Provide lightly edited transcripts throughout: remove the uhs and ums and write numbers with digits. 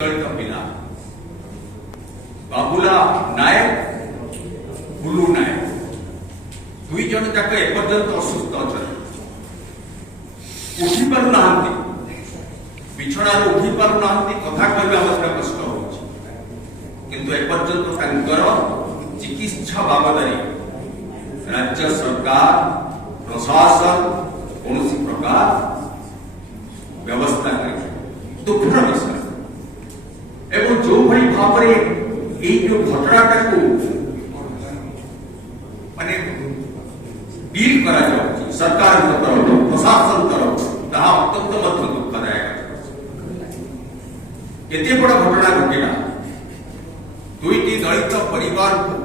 पिला बाबुला नायक बुलू नायक दुई जन जाक एपर्यंत असुस्थ अच्छा उठी पारु ना बिछणार उठी पारु ना कथा कहवा मत कष्ट हो किंतु एपर्यंत तांकर चिकित्सा बाबद राज्य सरकार प्रशासन कौन प्रकार व्यवस्था कर दुखर विषय एवं जो भाई भाव जो घटनाटा को माने डील करा जाउछि सरकार तरफ प्रशासन तरफ ताहा अत्यंत मध्य दुखदायक केते बड़ घटना घटिला दुईटी दलित परिवार को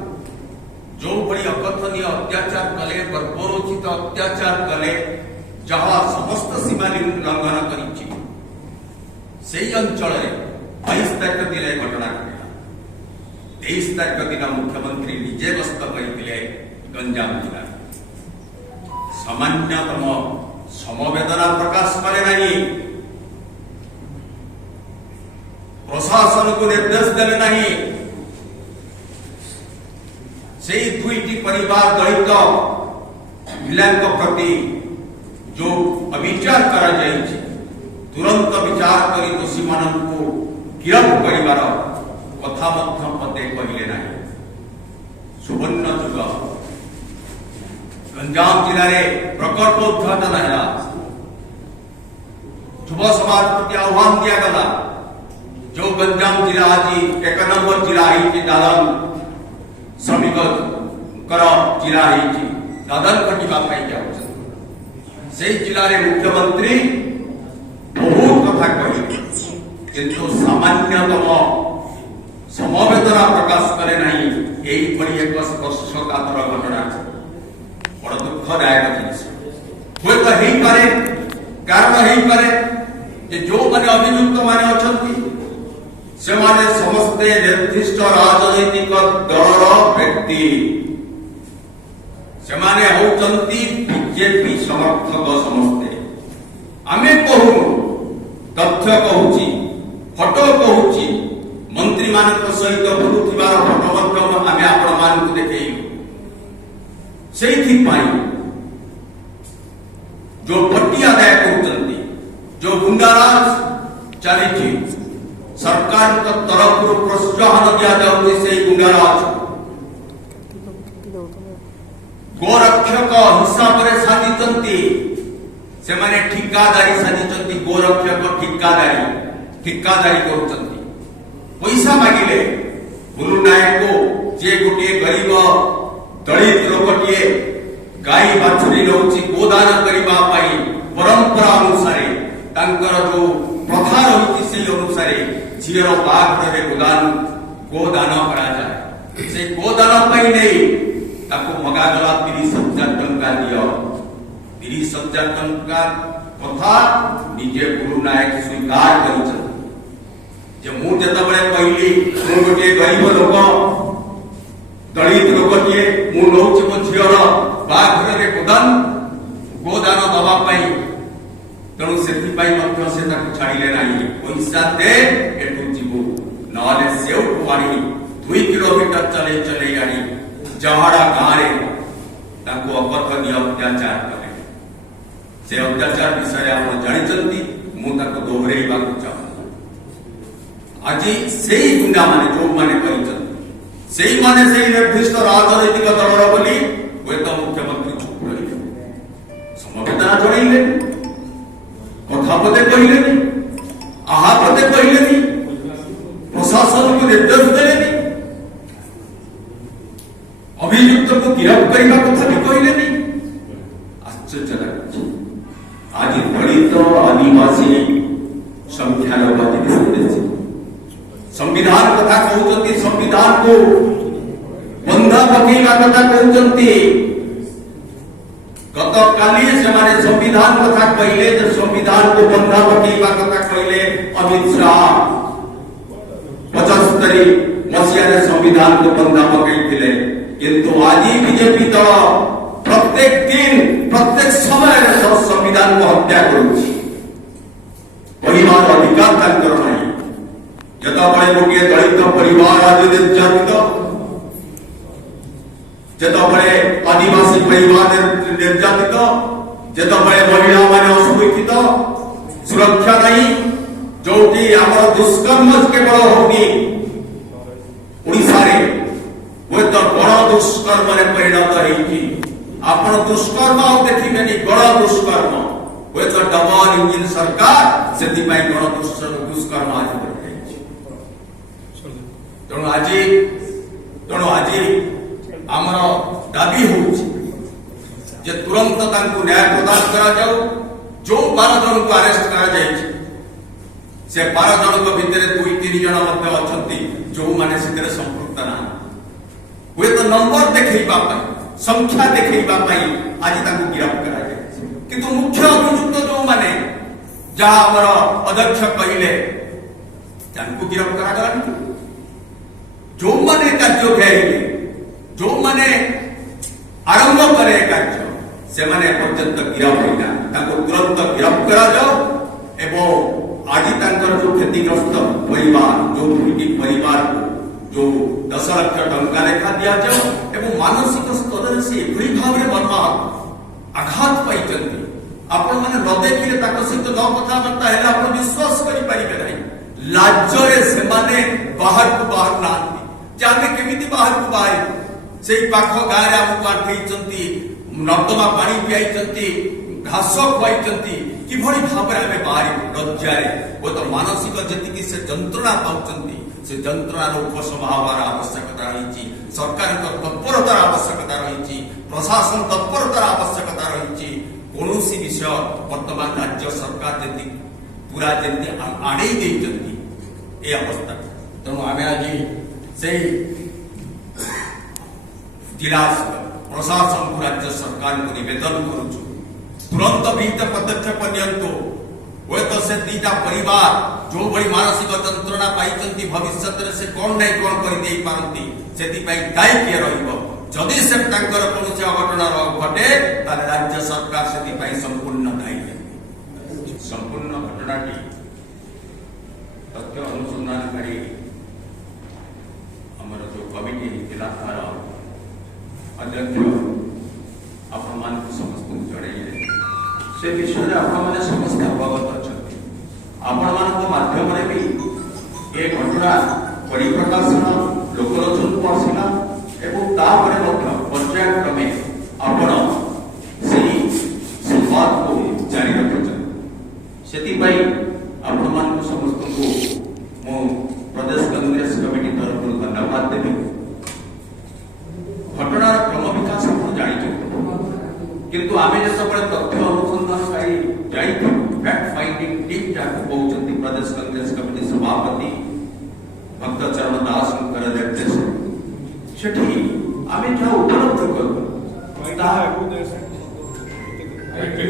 जो बड़ी अकथनीय अत्याचार कले बर्बरोचित अत्याचार कले जहाँ समस्त सीमा लंघन करिछि सेई अंचल 22 तारीख दिन घटना घटिला 23 तारीख दिन मुख्यमंत्री निजे गस्त करते गंजाम जिला सामान्यतम समवेदना प्रकाश करे नहीं प्रशासन को निर्देश देवे नहीं से दुईटी परिवार दलित पिला प्रति जो अविचार करा जाइछि तुरंत विचार करी दोषी माननको गिरफ करिवार कथा मध्य पते कहले नाही सुवर्ण जुग गंजाम जिले में प्रकल्प उद्घाटन है युव समाज प्रति आह्वान दिया गला जो गंजाम जिला आज 1 नंबर जिला दादन श्रमिक जिला दादन कटिवा से जिले में मुख्यमंत्री बहुत कथा कही किंतु सामान्यतम समवेदना प्रकाश करे नहीं एक स्पर्शकातर घटना बड़ दुखदायक जिनिस हुए तो हो पारे कारण हो पारे जो माने अभियुक्त माने अछंती से माने समस्ते निर्दिष्ट राजनैतिक दलर व्यक्ति से माने होचंती बीजेपी समर्थक समस्ते आमे कहू तथ्य कहूची फोटो कहूची मंत्री मानक सहित बुलुथिबार फोटो मध्य आमे आपण मानक देखेइलु जो भट्टी आदाय करचंती जो गुंडाराज चली सरकार तरफ प्रोत्साहन दिया जाउछि से गुंडाराज गोरक्षक हिसाब रे साजिचंती से माने ठिकादारी साजिचंती गोरक्षक ठिकादारी करचंती पैसा मागिले गुरु नायक को जे गोटे गरीब दलित लोकटिए गाई बाछुरी नौची गोदान करिबा पाई परंपरा अनुसार तांकर जो प्रथा रही से अनुसार झीर बाघरे गोदान करा जाए से गोदान पाई नहीं ताको मगागला 30,000 टंका दियो 30,000 टंका कथा निजे गुरु नायक स्वीकार करिछन जे मु जतबळे कहली मु गोटे गरीब लोक दलित लोकटिए मु नौची मो झीर बाघरे गोदान दबा पाई तेणु से छाड़े ना पैसा दे एठू जीवु नले से आनी 2 किलोमीटर चले चले आनी जहाड़ा गाँव अकथनीय अत्याचार कले से अत्याचार विषय आप जानते मुझे दोहरेवा चाहूँ आज से गुंडा माने जो माने से माने से निर्दिष्ट राजनैतिक दलर बोली हुए तो मुख्यमंत्री चुप रही समवेदना जड़े कथा पदे कहले आहा पदे कहले प्रशासन को निर्देश देले अभियुक्त को गिरफ्त करने कथा भी कहले आश्चर्य लगे आज दलित आदिवासी संख्यालघु दिवस संविधान कथा कहते संविधान को बंधा पकेवा कथा कहते गत काली से माने संविधान कथा कहले जो संविधान को बंधा पकेवा कथा कहले अमित शाह 75 मसीहा संविधान को बंधा पकईले किंतु आज बीजेपी दल प्रत्येक दिन प्रत्येक समय संविधान को हत्या करुछि परिवार अधिकार तांकर नहीं ଯେତେବେଳେ ଗୋଟିଏ ଦଳିତ ପରିବାର ଆଜି ନିର୍ଯାତିତ, ଯେତେବେଳେ ଆଦିବାସୀ ପରିବାର ନିର୍ଯାତିତ, ଯେତେବେଳେ ମହିଳାମାନେ ଅସୁରକ୍ଷିତ, ସୁରକ୍ଷା ନାହିଁ, ଯୋଉଠି ଆମର ଦୁଷ୍କର୍ମ କେବଳ ହଉନି ଓଡ଼ିଶାରେ, ହୁଏତ ଗଣ ଦୁଷ୍କର୍ମରେ ପରିଣତ ହେଇଛି। ଆପଣ ଦୁଷ୍କର୍ମ ଆଉ ଦେଖିବେନି, ଗଣ ଦୁଷ୍କର୍ମ, ହୁଏତ ଡବଲ ଇଞ୍ଜିନ ସରକାର ସେଥିପାଇଁ ଗଣ ଦୁଷ୍କର୍ମ ଆଜି ବଢ଼ିଯାଇଛି। ତେଣୁ ଆଜି ଆମର ଦାବି ହଉଛି ଯେ ତୁରନ୍ତ ତାଙ୍କୁ ନ୍ୟାୟ ପ୍ରଦାନ କରାଯାଉ। ଯୋଉ 12 ଜଣଙ୍କୁ ଆରେଷ୍ଟ କରାଯାଇଛି, ସେ 12 ଜଣଙ୍କ ଭିତରେ 2-3 ଜଣ ମଧ୍ୟ ଅଛନ୍ତି ଯୋଉମାନେ ସେଥିରେ ସମ୍ପୃକ୍ତ ନାହାନ୍ତି। ହୁଏତ ନମ୍ବର ଦେଖେଇବା ପାଇଁ, ସଂଖ୍ୟା ଦେଖେଇବା ପାଇଁ ଆଜି ତାଙ୍କୁ ଗିରଫ କରାଯାଇଛି, କିନ୍ତୁ ମୁଖ୍ୟ ଅଭିଯୁକ୍ତ ଯୋଉମାନେ, ଯାହା ଆମର ଅଧ୍ୟକ୍ଷ କହିଲେ, ତାଙ୍କୁ ଗିରଫ କରାଗଲାନି। ଯୋଉମାନେ କାର୍ଯ୍ୟ ଘେରାଇଲେ, ଯୋଉମାନେ ଆରମ୍ଭ କଲେ କାର୍ଯ୍ୟ, ସେମାନେ ଏପର୍ଯ୍ୟନ୍ତ ଗିରଫ ହୋଇନା। ତାଙ୍କୁ ତୁରନ୍ତ ଗିରଫ କରାଯାଉ ଏବଂ ଆଜି ତାଙ୍କର ଯୋଉ କ୍ଷତିଗ୍ରସ୍ତ ପରିବାର, ଯୋଉ ଦୁଇଟି ପରିବାରକୁ ଯୋଉ 10 ଲକ୍ଷ ଟଙ୍କା ଲେଖା ଦିଆଯାଉ ଏବଂ ମାନସିକ ସ୍ତରରେ ସେ ଏଭଳି ଭାବରେ ଆଘାତ ପାଇଛନ୍ତି। ଆପଣମାନେ ନ ଦେଖିଲେ, ତାଙ୍କ ସହିତ ନ କଥାବାର୍ତ୍ତା ହେଲେ ଆପଣ ବିଶ୍ୱାସ କରିପାରିବେ ନାହିଁ। ଲାଜରେ ସେମାନେ ବାହାରକୁ ବାହାରୁ ନାହାନ୍ତି ଯେ ଆମେ କେମିତି ବାହାରକୁ ବାହାରିବୁ। ସେଇ ପାଖ ଗାଁରେ ଆମକୁ ଆଣ୍ଠେଇଛନ୍ତି, ନର୍ଦ୍ଦମା ପାଣି ପିଆଇଛନ୍ତି, ଘାସ ଖୁଆଇଛନ୍ତି। କିଭଳି ଭାବରେ ଆମେ ବାହାରିବୁ ଲଜ୍ଜାରେ? ହୁଏତ ମାନସିକ ଯେତିକି ସେ ଯନ୍ତ୍ରଣା ପାଉଛନ୍ତି, ସେ ଯନ୍ତ୍ରଣାର ଉପଶମ ହେବାର ଆବଶ୍ୟକତା ରହିଛି। ସରକାରଙ୍କ ତତ୍ପରତାର ଆବଶ୍ୟକତା ରହିଛି, ପ୍ରଶାସନ ତତ୍ପରତାର ଆବଶ୍ୟକତା ରହିଛି। କୌଣସି ବିଷୟ ବର୍ତ୍ତମାନ ରାଜ୍ୟ ସରକାର ଯେମିତି ପୁରା ଯେମିତି ଆଡ଼େଇ ଦେଇଛନ୍ତି ଏ ଅବସ୍ଥା। ତେଣୁ ଆମେ ଆଜି ସେଇ ଜିଲ୍ଲା ପ୍ରଶାସନକୁ, ରାଜ୍ୟ ସରକାରଙ୍କୁ ନିବେଦନ କରୁଛୁ, ତୁରନ୍ତ ବିହିତ ପଦକ୍ଷେପ ନିଅନ୍ତୁ। ହୁଏତ ସେ 2ଟା ପରିବାର ଯୋଉଭଳି ମାନସିକ ଯନ୍ତ୍ରଣା ପାଇଛନ୍ତି, ଭବିଷ୍ୟତରେ ସେ କଣ ନାହିଁ କଣ କରିଦେଇ ପାରନ୍ତି। ସେଥିପାଇଁ ଦାୟୀ କିଏ ରହିବ? ଯଦି ସେ ତାଙ୍କର କୌଣସି ଅଘଟଣ ଘଟେ, ତାହେଲେ ରାଜ୍ୟ ସରକାର ସେଥିପାଇଁ ସମ୍ପୂର୍ଣ୍ଣ ଦାୟୀ ହେବେ। ସମ୍ପୂର୍ଣ୍ଣ ଘଟଣାଟି ତଥ୍ୟ ଅନୁସନ୍ଧାନକାରୀ ଆମର ଯୋଉ କମିଟି ହେଇଥିଲା, ତାର ଅଧ୍ୟକ୍ଷ ଆପଣମାନଙ୍କୁ ସମସ୍ତଙ୍କୁ ଜଣାଇଲେ। ସେ ବିଷୟରେ ଆପଣମାନେ ସମସ୍ତେ ଅବଗତ ଅଛନ୍ତି। ଆପଣମାନଙ୍କ ମାଧ୍ୟମରେ ବି ଏ ଘଟଣା ପରିପ୍ରକାଶନ ଲୋକଲୋଚନକୁ ଆସିଲା ଏବଂ ତାପରେ ମଧ୍ୟ ପର୍ଯ୍ୟାୟକ୍ରମେ ଆପଣ ସେହି ସମ୍ବାଦକୁ ଜାରି ରଖିଛନ୍ତି। ସେଥିପାଇଁ ଆପଣମାନଙ୍କୁ ସମସ୍ତଙ୍କୁ ମୁଁ ପ୍ରଦେଶ କଂଗ୍ରେସ କମିଟି ତରଫରୁ ଧନ୍ୟବାଦ ଦେବି। ଘଟଣାର କ୍ରମ ବିକାଶ ଆପଣ ଜାଣିଛନ୍ତି, କିନ୍ତୁ ଆମେ ଯେତେବେଳେ ତଥ୍ୟ ଅନୁସନ୍ଧାନକାରୀ ଯାଇଥିଲୁ, ଫ୍ୟାକ୍ଟ ଫାଇଣ୍ଡିଂ ଟିମ୍ ଯାହାକୁ କହୁଛନ୍ତି, ପ୍ରଦେଶ କଂଗ୍ରେସ କମିଟି ସଭାପତି ଭକ୍ତଚରଣ ଦାସଙ୍କର ନିର୍ଦ୍ଦେଶ, ସେଠି ଆମେ ଯାହା ଉପଲବ୍ଧ କଲୁ ତାହା